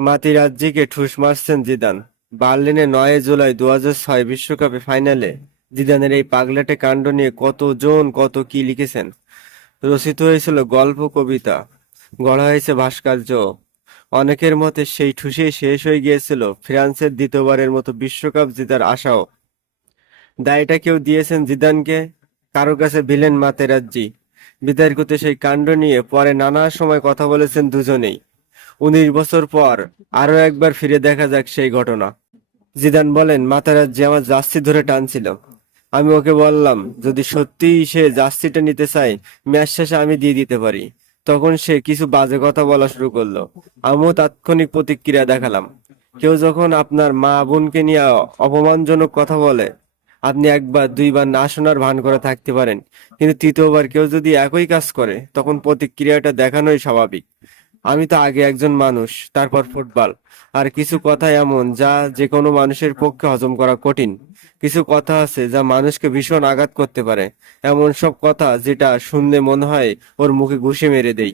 মাতিরাজ্জিকে ঠুস মারছেন জিদান। বার্লিনে নয় জুলাই দু ছয় বিশ্বকাপে ফাইনালে জিদানের এই পাগলাটে কাণ্ড নিয়ে কত কতজন কত কি লিখেছেন। রচিত হয়েছিল গল্প, কবিতা, গড়া হয়েছে ভাস্কর্য। অনেকের মতে সেই ঠুসেই শেষ হয়ে গিয়েছিল ফ্রান্সের দ্বিতীয়বারের মতো বিশ্বকাপ জেতার আশাও। দায়টা কেউ দিয়েছেন জিদানকে? কারও কাছে ভিলেন মাতেরাজ্জি বিতর্কিত সেই কাণ্ড নিয়ে পরে নানা সময় কথা বলেছেন দুজনেই। উনিশ বছর পর আরও একবার ফিরে দেখা যাক সেই ঘটনা। জিদান বলেন মাতারাজ্জি আমার জার্সি ধরে টানছিল। আমি ওকে বললাম, যদি সত্যিই সে জার্সিটা নিতে চায়, ম্যাচ শেষে আমি দিয়ে দিতে পারি। তখন সে কিছু বাজে কথা বলা শুরু করল। আমিও তাৎক্ষণিক প্রতিক্রিয়া দেখালাম। কেউ যখন আপনার মা বোনকে নিয়ে অপমানজনক কথা বলে, আপনি একবার, দুইবার না শোনার ভান করে থাকতে পারেন। কিন্তু তৃতীয়বার কেউ যদি একই কাজ করে, তখন প্রতিক্রিয়াটা দেখানোই স্বাভাবিক। আমি তো আগে একজন মানুষ, তারপর ফুটবল। আর কিছু কথা এমন যা যে কোনো মানুষের পক্ষে হজম করা কঠিন। কিছু কথা আছে যা মানুষকে ভীষণ আঘাত করতে পারে। এমন সব কথা যেটা শুনলে মনে হয় ওর মুখে ঘুষে মেরে দেই।